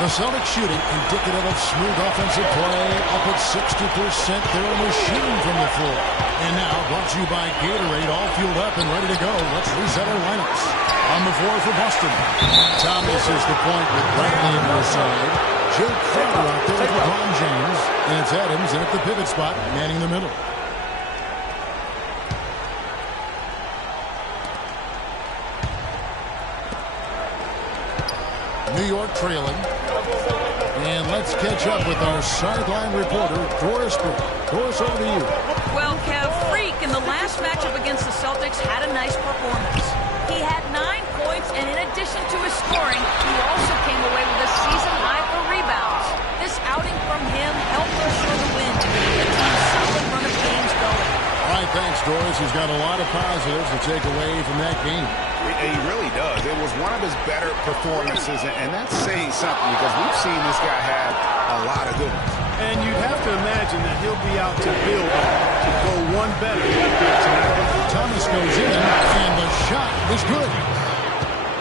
The Celtics shooting indicative of smooth offensive play. Up at 60%. They're a machine from the floor. And now brought to you by Gatorade, all fueled up and ready to go. Let's reset our lineups. On the floor for Boston, Thomas is the point with Bradley on the side. Jake Crowder out there with LeBron James. And it's Adams in at the pivot spot, manning the middle. New York trailing. And let's catch up with our sideline reporter, Doris Burke. Doris, over to you. Well, Kev, Freak in the last matchup against the Celtics had a nice performance. He had 9 points, and in addition to his scoring, he also came away with a season high for rebounds. This outing from him helped ensure the win to keep the team's solid run of games going. All right, thanks, Doris. He's got a lot of positives to take away from that game. He really does. It was one of his better performances, and that's saying something because we've seen this guy have a lot of good ones. And you'd have to imagine that he'll be out to build on, to go one better than he did tonight. Thomas goes in, and the shot is good.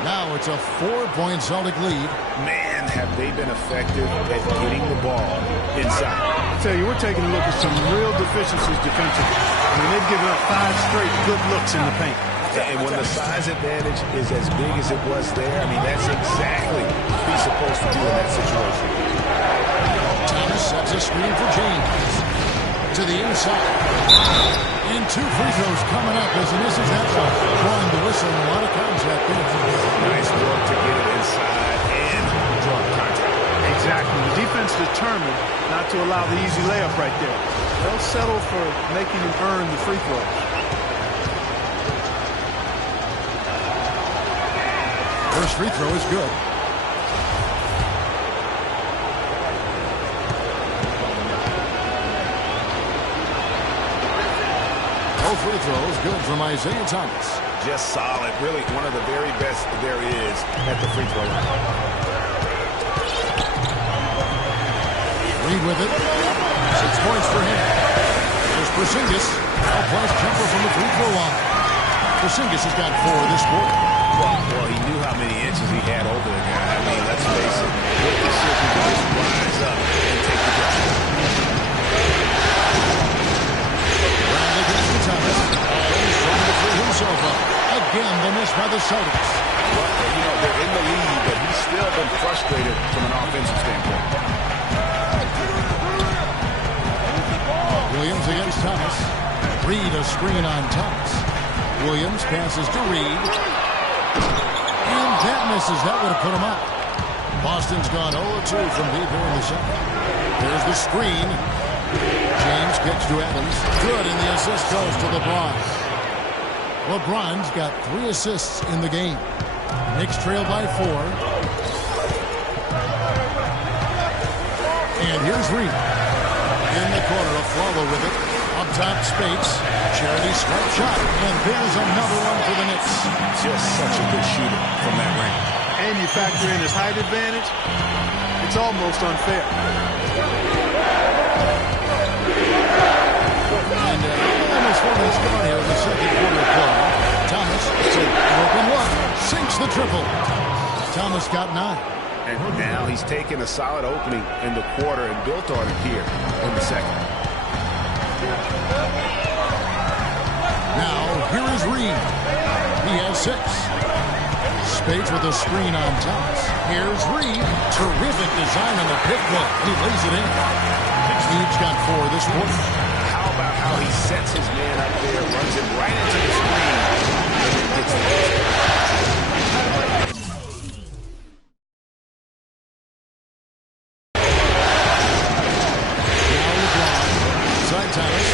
Now it's a 4-point Celtic lead. Man, have they been effective at getting the ball inside. I tell you, we're taking a look at some real deficiencies defensively. I mean, they've given up 5 straight good looks in the paint. And when the size advantage is as big as it was there, I mean, that's exactly what he's supposed to do in that situation. Thomas sets a screen for James. To the inside. And 2 free throws coming up as he misses that one. Drawing the whistle, a lot of contact there. Nice work to get it inside and draw contact. Exactly. The defense determined not to allow the easy layup right there. They'll settle for making him earn the free throw. First free throw is good. Both free throws good from Isaiah Thomas. Just solid. Really one of the very best there is at the free throw line. Reed with it. 6 points for him. There's Porzingis. Outplays jumper from the free throw line. Porzingis has got 4 this quarter. Well, he knew how many inches he had over the guy. I mean, let's face it. Good decision to just rise up and take the drop. Bradley gets to Thomas. He's trying to free himself up. Again, the miss by the Celtics. Well, you know, they're in the lead, but he's still been frustrated from an offensive standpoint. Williams against Thomas. Reed a screen on Thomas. Williams passes to Reed. And that misses. That would have put him up. Boston's gone 0-2 from deep here in the second. There's the screen. James kicks to Adams. Good, and the assist goes to LeBron. LeBron's got 3 assists in the game. Knicks trail by 4. And here's Reed. In the corner, a follow with it. Up top, Spates. Charity strike shot. And there's another one for the Knicks. Just such a good shooter from that range. And you factor in his height advantage, it's almost unfair. And almost 4 minutes gone here in the second quarter of play. Thomas, open look, sinks the triple. Thomas got 9. And now he's taken a solid opening in the quarter and built on it here in the second. Now, here is Reed. He has 6. Spates with a screen on Thomas. Here's Reed. Terrific design on the pick play. He lays it in. Reed's got 4 this quarter. How about how he sets his man up there, runs it right into the screen, and then gets it. Thomas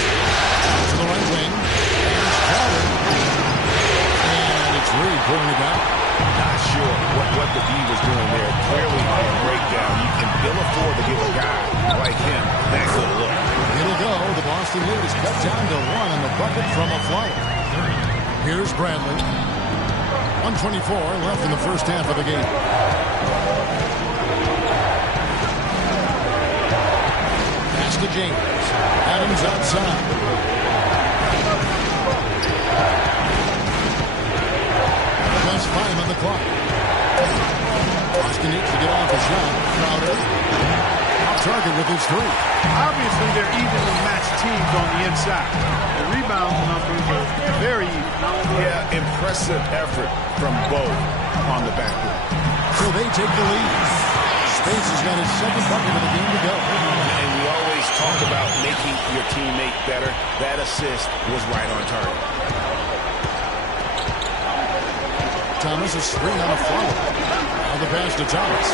to the right wing. Here's Crowder. And it's Reed pulling it down. Not sure what the D was doing there. Clearly a breakdown. You can ill afford to give a guy like him that good look. It'll go. The Boston lead is cut down to 1 on the bucket from a flyer. Here's Bradley. 1:24 left in the first half of the game. Pass to James. Adams outside. Just 5 on the clock. Boston needs to get off a shot. Crowder. Off target with his three. Obviously, they're evenly matched teams on the inside. The rebound numbers are very even. Yeah, impressive effort from both on the backcourt. So they take the lead. Space has got his second bucket of the game to go. And we always talk about making your teammate better. That assist was right on target. Thomas, a screen on a follow. Now the pass to Thomas.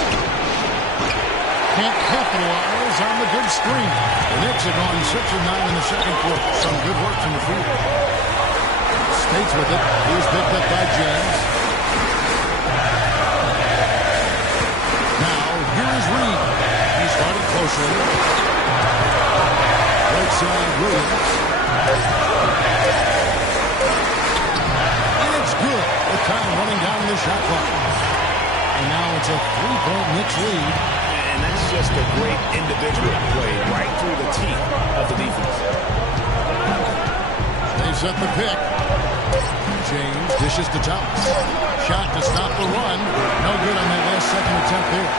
Can't capitalize on the good screen. The Knicks have gone 6 of 9 in the second quarter. Some good work from the field. Spates with it. He's picked up by James. Now, here's Reed. He started closely. Right side, Williams. And it's good. The time running down the shot clock. And now it's a 3-point Knicks lead. And that's just a great individual play right through the teeth of the defense. They set the pick. James dishes to Thomas. Shot to stop the run. No good on that last second attempt there.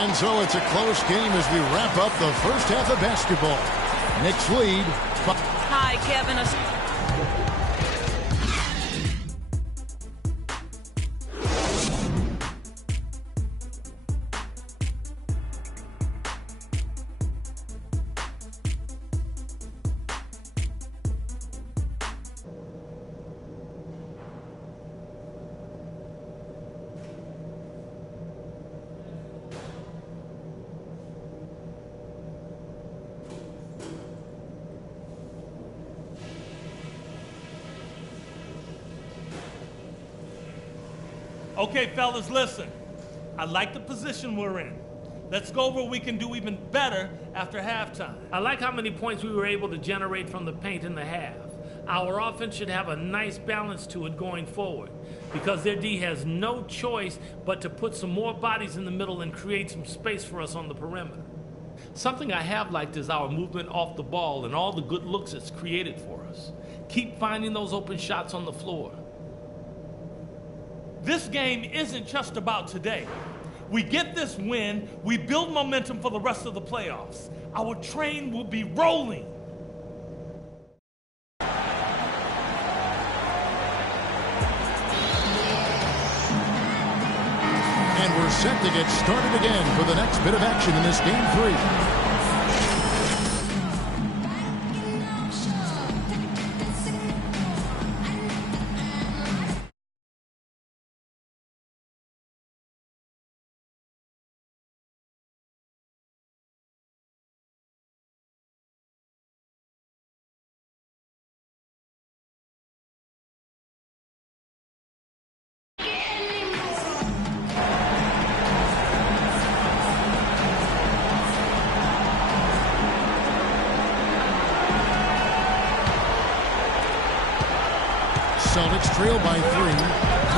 And so it's a close game as we wrap up the first half of basketball. Knicks lead. Hi, Kevin. Okay, fellas, listen. I like the position we're in. Let's go over what we can do even better after halftime. I like how many points we were able to generate from the paint in the half. Our offense should have a nice balance to it going forward because their D has no choice but to put some more bodies in the middle and create some space for us on the perimeter. Something I have liked is our movement off the ball and all the good looks it's created for us. Keep finding those open shots on the floor. This game isn't just about today. We get this win, we build momentum for the rest of the playoffs. Our train will be rolling. And we're set to get started again for the next bit of action in this game 3. Celtics trail by 3.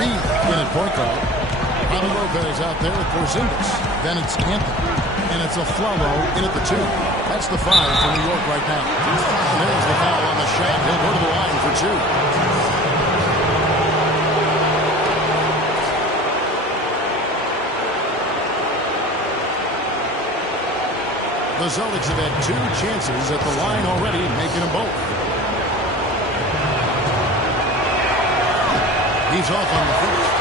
Reed in at point guard. Javi Lopez out there with Porzingis. Then it's Anthony. And it's a Flalo in at the 2. That's the 5 for New York right now. There's the foul on the shot. He'll go to the line for 2. The Celtics have had 2 chances at the line already, making them both. He's off on the first.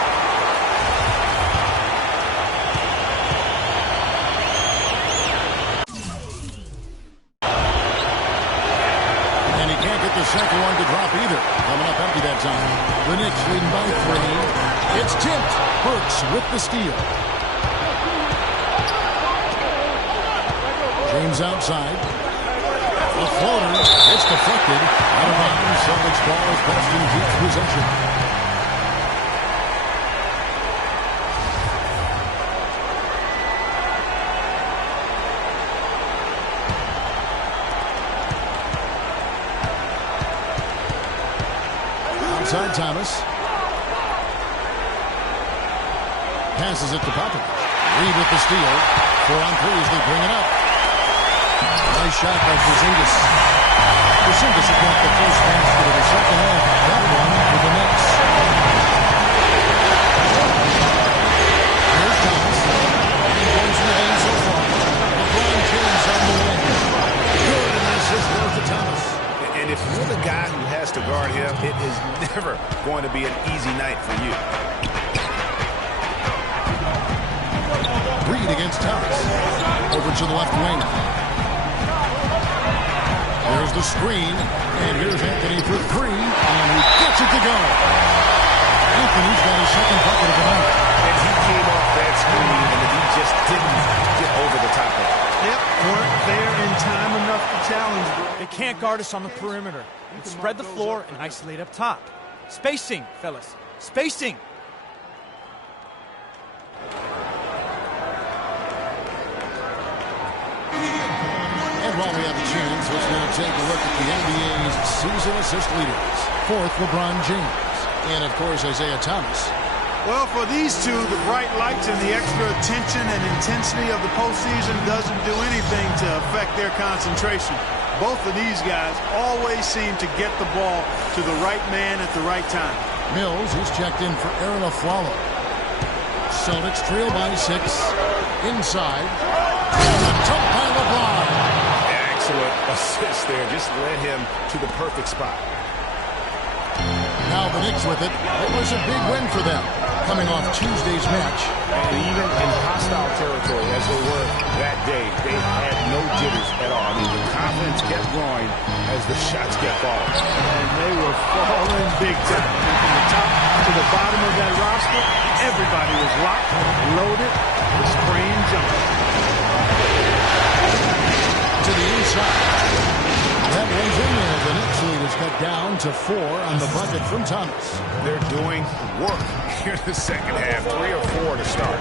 And he can't get the second one to drop either. Coming up empty that time. The Knicks leading by 3. It's tipped. Burks with the steal. James outside. The floater. It's deflected. Out of bounds. Celtics ball as Boston keeps possession. Outside Thomas. Passes it to Popovich. Reed with the steal. 4 on 3 as they bring it up. Nice shot by Porzingis. Porzingis has got the first basket of the second half. That one for the Knicks. going to be an easy night for you. Reed against Thomas. Over to the left wing. There's the screen, and here's Anthony for three, and he gets it to go. Anthony's got his second bucket of the night. And he came off that screen, and he just didn't get over the top of it. Yep, weren't there in time enough to challenge. They can't guard us on the perimeter. We spread the floor and isolate up top. Spacing, fellas. Spacing. And while we have a chance, let's now take a look at the NBA's season assist leaders. Fourth, LeBron James. And, of course, Isaiah Thomas. Well, for these two, the bright lights and the extra attention and intensity of the postseason doesn't do anything to affect their concentration. Both of these guys always seem to get the ball to the right man at the right time. Mills, who's checked in for Aaron Aflalo. Celtics trail by 6. Inside. And a dunk by LeBron. Excellent assist there. Just led him to the perfect spot. Now the Knicks with it. It was a big win for them, coming off Tuesday's match. And even in hostile territory, as they were that day, they had no jitters at all. I mean, the confidence kept growing as the shots kept falling. And they were falling big time. And from the top to the bottom of that roster, everybody was locked, loaded, and spraying jumping. To the inside. That one's in there. The Knicks lead is cut down to 4 on the bucket from Thomas. They're doing work here in the second half. 3 or 4 to start.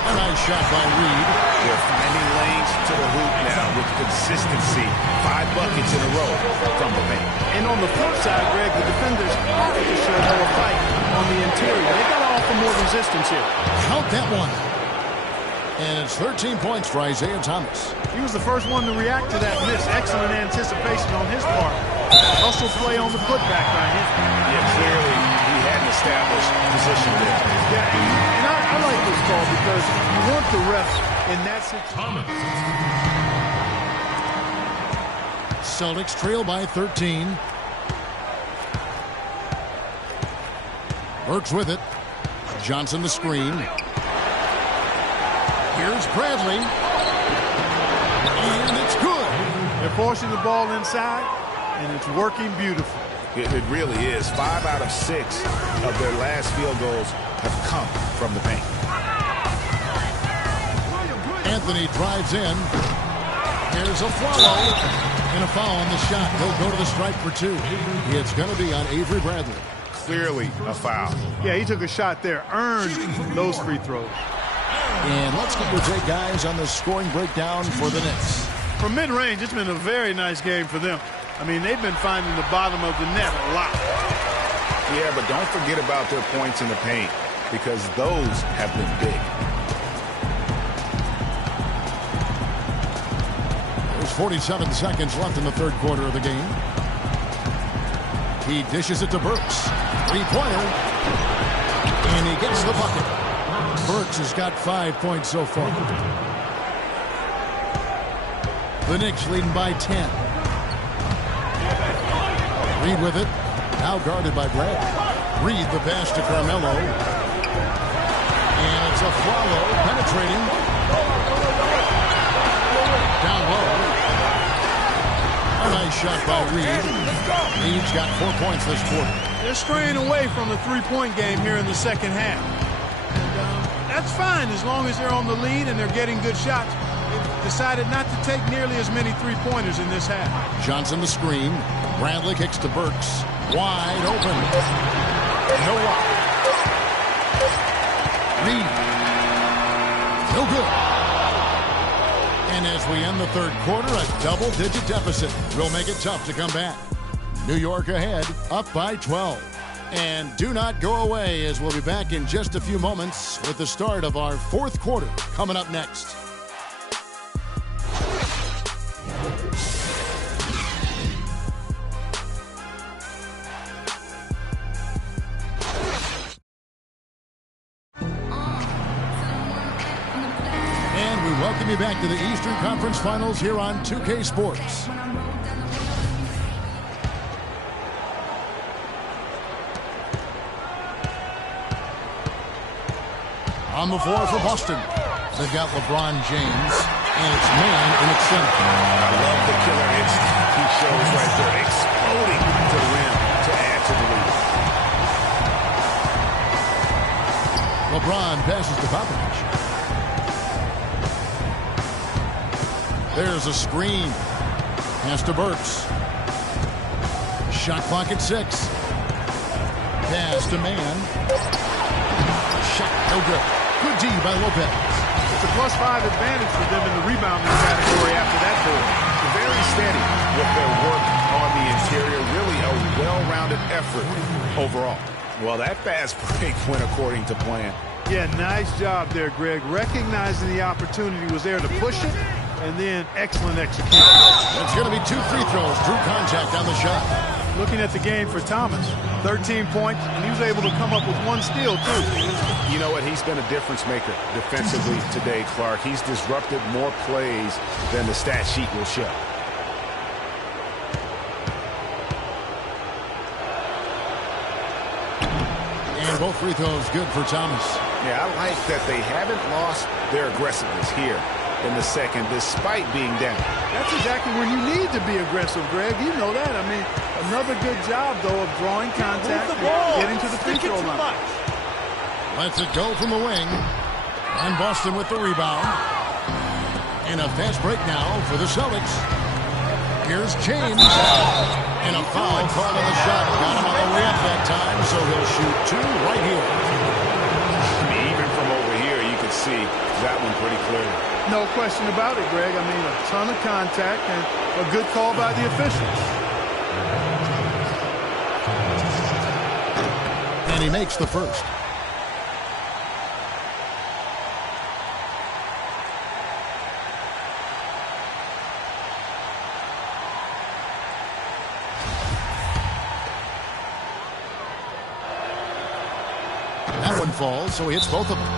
A nice shot by Reed. They're finding lanes to the hoop now with consistency. 5 buckets in a row from the paint. And on the flip side, Greg, the defenders have to show more fight on the interior. They got to offer more resistance here. Count that one. And it's 13 points for Isaiah Thomas. He was the first one to react to that miss. Excellent anticipation on his part. Hustle play on the putback by him. Yeah, clearly he had an established position there. Yeah, and I like this call because you want the refs in that situation. Celtics trail by 13. Burks with it. Johnson the screen. Here's Bradley. And it's good. They're forcing the ball inside, and it's working beautifully. It really is. 5 out of 6 of their last field goals have come from the paint. Anthony drives in. Here's a follow. And a foul on the shot. He'll go to the stripe for 2. It's going to be on Avery Bradley. Clearly a foul. Yeah, he took a shot there. Earned those free throws. And let's get your take, guys, on the scoring breakdown for the Knicks. From mid-range, it's been a very nice game for them. I mean, they've been finding the bottom of the net a lot. Yeah, but don't forget about their points in the paint because those have been big. There's 47 seconds left in the third quarter of the game. He dishes it to Burks. Three-pointer. And he gets the bucket. Burks has got 5 points so far. The Knicks leading by 10. Reed with it. Now guarded by Brad. Reed the pass to Carmelo. And it's a follow. Penetrating. Down low. A nice shot by Reed. Reed's got 4 points this quarter. They're straying away from the three-point game here in the second half. That's fine as long as they're on the lead and they're getting good shots. They've decided not to take nearly as many three-pointers in this half. Johnson the screen. Bradley kicks to Burks. Wide open. No lock. Reed. No good. And as we end the third quarter, a double-digit deficit will make it tough to come back. New York ahead, up by 12. And do not go away, as we'll be back in just a few moments with the start of our fourth quarter coming up next. And we welcome you back to the Eastern Conference Finals here on 2K Sports. On the floor for Boston. They've got LeBron James, and it's man in its center. I love the killer instinct he shows right there, exploding to the rim to add to the lead. LeBron passes to Popovich. There's a screen. Pass to Burks. Shot clock at 6. Pass to man. Shot no good. Good D by Lopez. It's a +5 advantage for them in the rebounding category after that board. Very steady with their work on the interior. Really a well-rounded effort overall. Well, that fast break went according to plan. Yeah, nice job there, Greg. Recognizing the opportunity was there to push it, and then excellent execution. It's going to be 2 free throws. Drew contact on the shot. Looking at the game for Thomas, 13 points, and he was able to come up with 1 steal, too. You know what? He's been a difference maker defensively today, Clark. He's disrupted more plays than the stat sheet will show. And both free throws good for Thomas. Yeah, I like that they haven't lost their aggressiveness here in the second, despite being down. That's exactly when you need to be aggressive, Greg. You know that. I mean, another good job, though, of drawing contact and getting to the free throw line. Lets it go from the wing. And Boston with the rebound. And a fast break now for the Celtics. Here's James. And a foul called on the shot. Got him on the way up that time, so he'll shoot 2 right here. I mean, even from over here, you can see that one pretty clearly. No question about it, Greg. I mean, a ton of contact and a good call by the officials. And he makes the first. That one falls, so he hits both of them.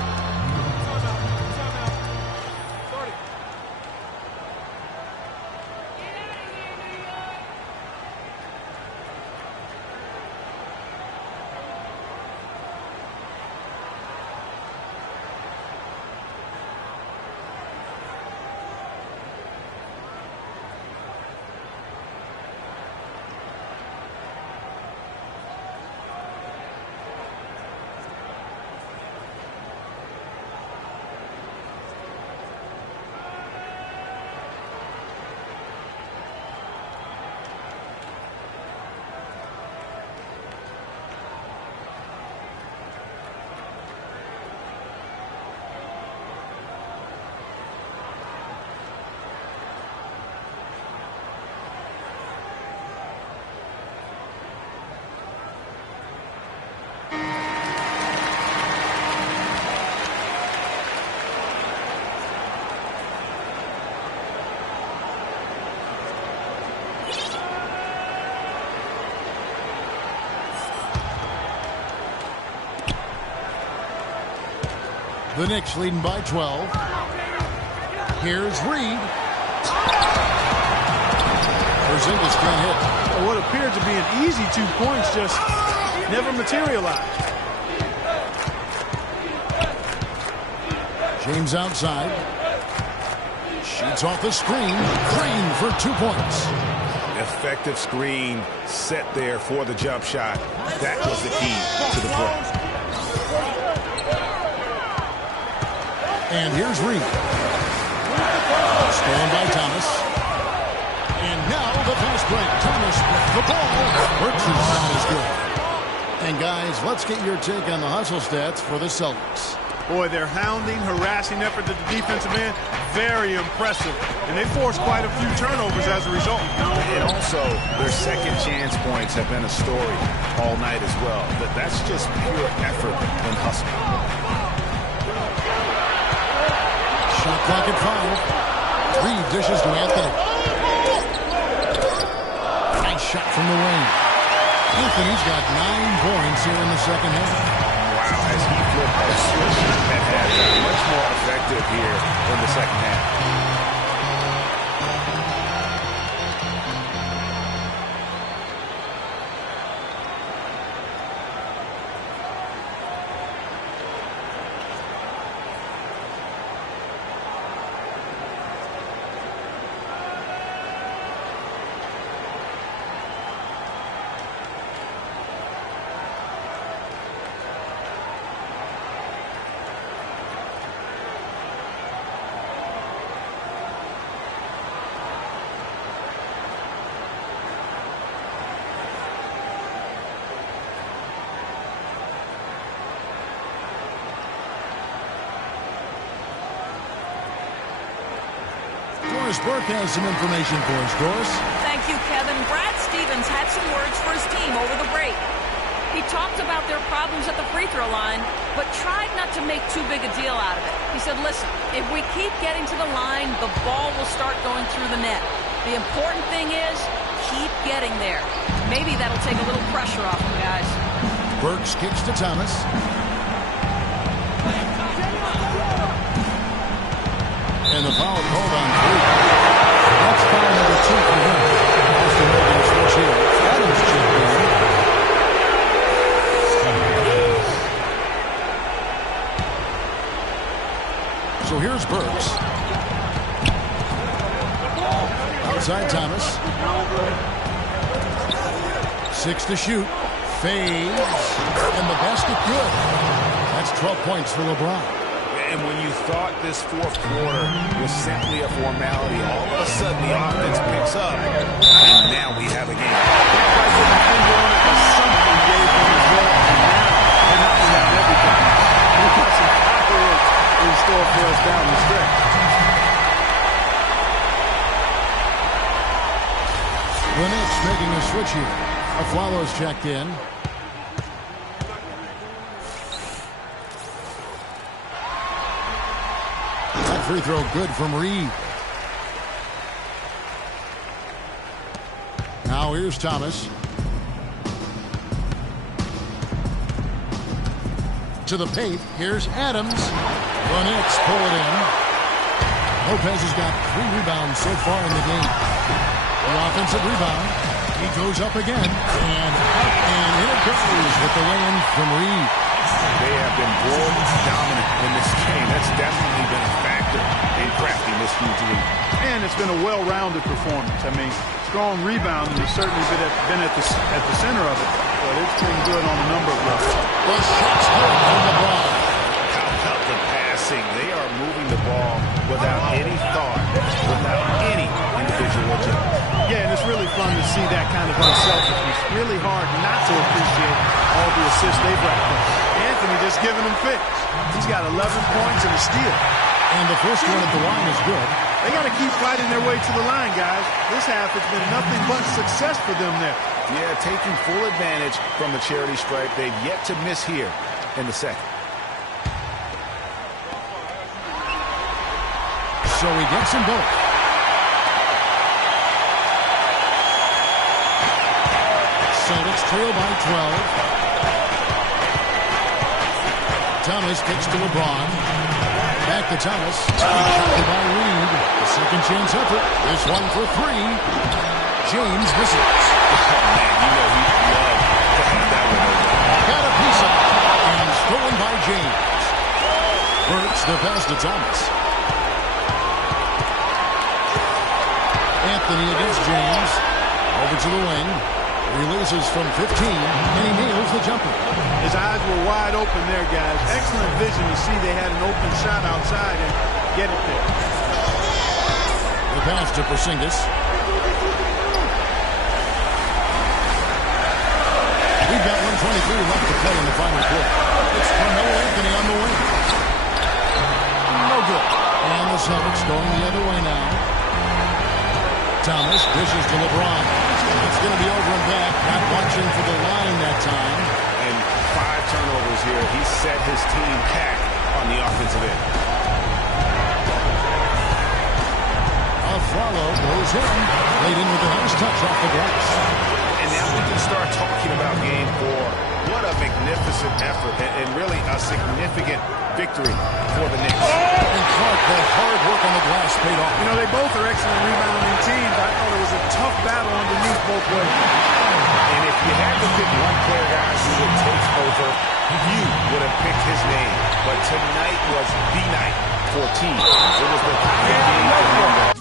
The Knicks leading by 12. Here's Reed. Porzingis can't hit. What appeared to be an easy 2 points just never materialized. James outside. Shoots off the screen. Green for 2 points. Effective screen set there for the jump shot. That was the key to the play. And here's Reed. Stolen by Thomas. And now the fast break. Thomas with the ball. Burks' shot is good. And guys, let's get your take on the hustle stats for the Celtics. Boy, their hounding, harassing effort at the defensive end, very impressive. And they forced quite a few turnovers as a result. And also, their second chance points have been a story all night as well. But that's just pure effort and hustle. Shot clock at 5. Reed dishes to Anthony. Nice shot from the wing. Anthony's got 9 points here in the second half. Wow, as he flipped the switch at halftime, much more effective here in the second half. Doris Burke has some information for us. Doris? Thank you, Kevin. Brad Stevens had some words for his team over the break. He talked about their problems at the free throw line, but tried not to make too big a deal out of it. He said, listen, if we keep getting to the line, the ball will start going through the net. The important thing is keep getting there. Maybe that'll take a little pressure off them, guys. Burks kicks to Thomas. And the foul called on three. That's foul number 2 for him. Boston making a switch here. Adams checked in. So here's Burks. Outside Thomas. 6 to shoot. Fades. And the basket good. That's 12 points for LeBron. And when you thought this fourth quarter was simply a formality, all of a sudden the offense picks up, and now we have a game. Something gave them as well, and now they're knocking down everything. We've got some fireworks in store for us down the stretch. The Knicks making a switch here. Aflalo's checked in. Free throw good from Reed. Now here's Thomas. To the paint. Here's Adams. The Knicks pull it in. Lopez has got 3 rebounds so far in the game. The offensive rebound. He goes up again. And in it goes with the lay-in from Reed. They have been bold dominant in this game. That's definitely been a factor in crafting this huge lead. And it's been a well-rounded performance. I mean, strong rebounding has certainly been at the center of it, but it's been good on a number of levels. The shot's good from LeBron. How about the passing? They are moving the ball without any thought, without any individual agenda. Yeah, and it's really fun to see that kind of unselfishness. Really hard not to appreciate all the assists they've racked up. Anthony just giving them fits. He's got 11 points and a steal. And the first one at the line is good. They got to keep fighting their way to the line, guys. This half has been nothing but success for them there. Yeah, taking full advantage from the charity stripe. They've yet to miss here in the second. So he gets them both. Celtics trail by 12. Thomas kicks to LeBron. Back to Thomas. Countered by Reed. The second chance effort. This one for 3. James misses. Oh, man, you know he'd love to have that one over. Got a piece of it. And stolen by James. Burks the pass to Thomas. Anthony against James. Over to the wing. Releases from 15, and he nails the jumper. His eyes were wide open there, guys. Excellent vision to see they had an open shot outside and get it there. The pass to Porzingis. We've got 1:23 left to play in the final quarter. It's Carmelo Anthony on the wing. No good. And the Celtics going the other way now. Thomas dishes to LeBron. It's going to be over and back. Not watching for the line that time. And 5 turnovers here. He set his team back on the offensive end. Aflalo goes in. Laid in with a nice touch off the glass. And now we can start talking about game 4. What a magnificent effort and really a significant victory for the Knicks. And Clark, the hard work on the glass paid off. You know, they both are excellent rebounding teams. I thought it was a tough battle underneath both ways. And if you had to pick one player, guys, who would take over, you would have picked his name. But tonight was the night for team. It was the perfect game for him.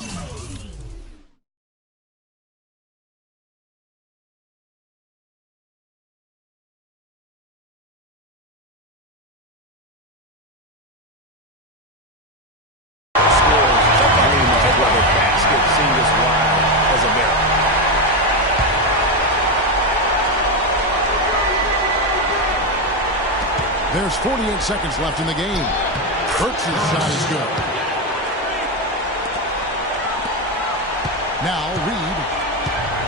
There's 48 seconds left in the game. Burks' shot is good. Now Reed.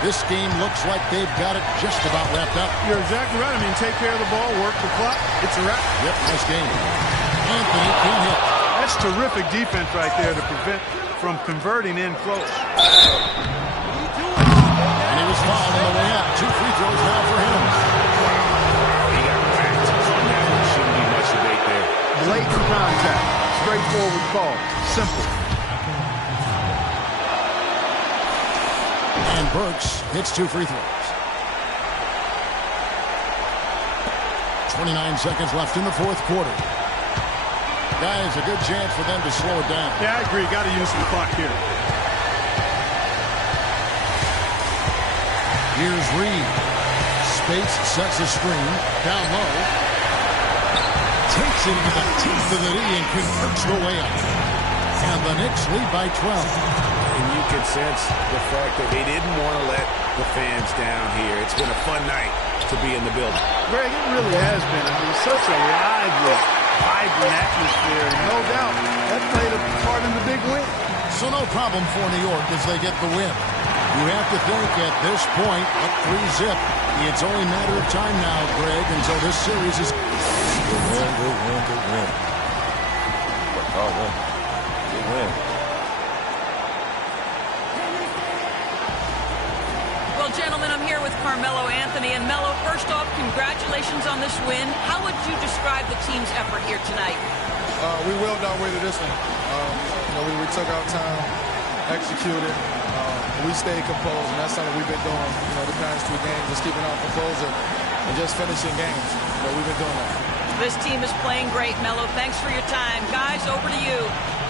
This game looks like they've got it just about wrapped up. You're exactly right. I mean, take care of the ball, work the clock. It's a wrap. Yep, nice game. Anthony can't hit. That's terrific defense right there to prevent from converting in close. And he was fouled on the way up. 2 free throws now for him. He got whacked on that one. Shouldn't be much debate there. Blatant contact. Straightforward call. Simple. And Burks hits 2 free throws. 29 seconds left in the fourth quarter. Guys, a good chance for them to slow it down. Yeah, I agree. Got to use some clock here. Here's Reed. Space sets a screen. Down low. Takes it into the teeth of the D and converts the way up. And the Knicks lead by 12. And you can sense the fact that they didn't want to let the fans down here. It's been a fun night to be in the building. Greg, it really has been. I mean, such a lively, vibrant atmosphere. And no doubt, that played a part in the big win. So no problem for New York as they get the win. You have to think at this point, up 3-0. It's only a matter of time now, Greg, until this series is... The win. The win. Well, gentlemen, I'm here with Carmelo Anthony. And Melo, first off, congratulations on this win. How would you describe the team's effort here tonight? We willed our way to this one. We took our time, executed. We stayed composed, and that's something we've been doing. The past 2 games, just keeping our composure and just finishing games. We've been doing that. This team is playing great, Melo. Thanks for your time. Guys, over to you.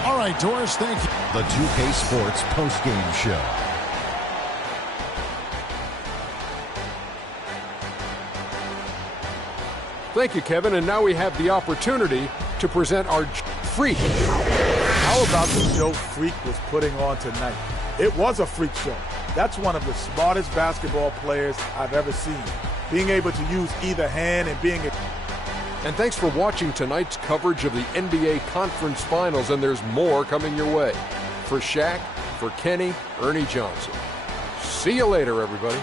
All right, Doris, thank you. The 2K Sports postgame show. Thank you, Kevin. And now we have the opportunity to present our freak. How about the show Freak was putting on tonight? It was a freak show. That's one of the smartest basketball players I've ever seen. Being able to use either hand and being... And thanks for watching tonight's coverage of the NBA Conference Finals, and there's more coming your way. For Shaq, for Kenny, Ernie Johnson. See you later, everybody.